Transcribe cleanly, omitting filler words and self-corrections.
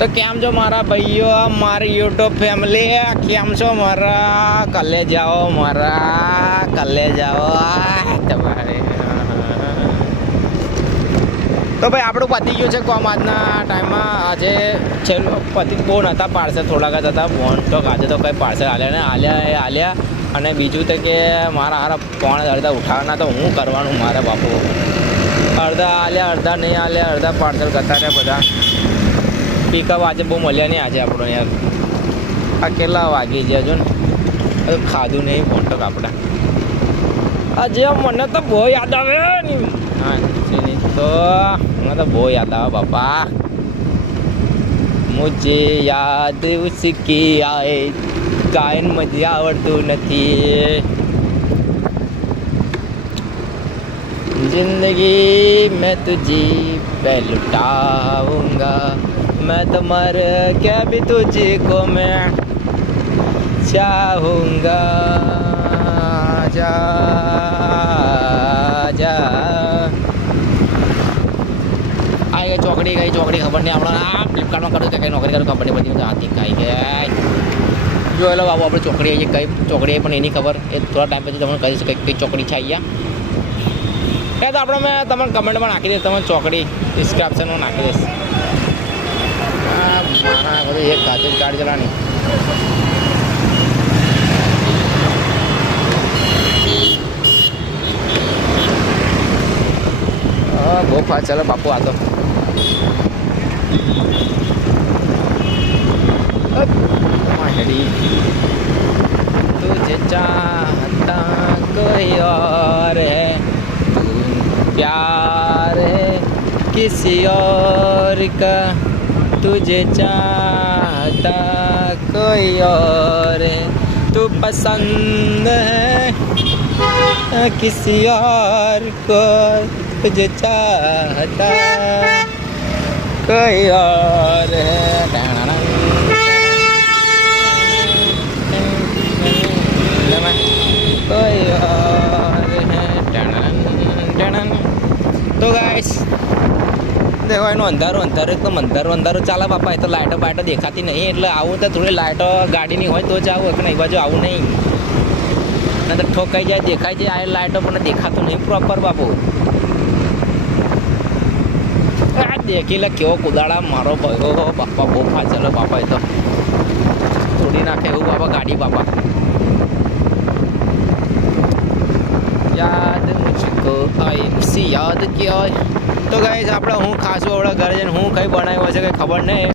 તો કેમ છો મારા ભાઈઓ, મારી યુટ્યુબ ફેમિલી? કેમ છો મારા કલેજાઓ, મારા કલેજાઓ? તમારે તો ભાઈ આપણું પતી ગયું છે કોમ આજના ટાઈમમાં. આજે છેલ્લો પતિ બહુ નહોતા પાર્સલ, થોડાક જ હતા ફોન તો. આજે તો કંઈ પાર્સલ આલ્યા. અને બીજું તો કે મારા હારા ફોન અડધા ઉઠાવવાના, તો હું કરવાનું મારે બાપુ? અડધા આલ્યા, અડધા નહીં આલ્યા, અડધા પાર્સલ કરતા રહ્યા બધા. પિકઅપ આજે બહુ મળ્યા નહીં આજે આપણો યાર. આ કેટલા વાગી ગયા જો ને, ખાધું નહીં ફોન તો આપણે. આજે મને તો બહુ યાદ આવે ને. હા તો મને તો બહુ યાદ આવે બાપા. મુझे યાદ ઉસકી આए ગાયન મજા આવડતું નથી. जिंदगी में तुझी पे लुटाऊंगा, मैं तो मर के भी तुझी को मैं चाहूंगा. જા આ ચોકડી ગઈ, ચોકડી ખબર નહીં આપણે. આ ફ્લિપકાર્ટમાં કરું કે કઈ નોકરી કરું ખબર નહીં પડતી. હાથી ખાઈ ગયા જોઈ લો બાબુ. આપણે ચોકડી આવીએ, કઈ ચોકડી આવી પણ એની ખબર એ થોડા ટાઈમ પછી તમને કહીશ કઈ ચોકડી છે અહીંયા. એ તો આપણે મેં તમને કમેન્ટમાં નાખી દઈશ, તમે ચોકડી ડિસ્ક્રિપ્શનમાં નાખી દઈશ. હા મારા બધું એક કાચી ગાડી ચલાવવાની. હા બહુ ફાસ્ટ ચાલો બાપુ આ તો. तुझे चाहता कोई और है, प्यार है किसी और का, तुझे चाहता कोई और है, तू पसंद है किसी और को, तुझे चाहता कोई और है. તો ગાઈસ દેખો એનું અંધારું એકદમ અંધારું ચાલે બાપા. એ તો લાઇટો બાઇટો દેખાતી નહીં, એટલે આવું તો થોડી લાઇટો ગાડીની હોય તો જ આવું, કે નહીં બાજુ આવું નહીં. અને તો ઠોકાઈ જાય, દેખાય છે આ લાઇટો પણ દેખાતું નહીં પ્રોપર બાપુ. આ દેખી લે કેવો કુદાડા મારો ભાઈઓ બાપા. બહુ ફાસ્ટ ચાલો બાપા. એ તો તોડી નાખે એવું બાપા ગાડી બાપા. યાદ મુझको आई सी યાદ ક્યાં. તો ગાઈસ આપણે હું ખાસું આવડે ઘરે જઈને હું કંઈ બનાવ્યો છે કંઈ ખબર નહીં.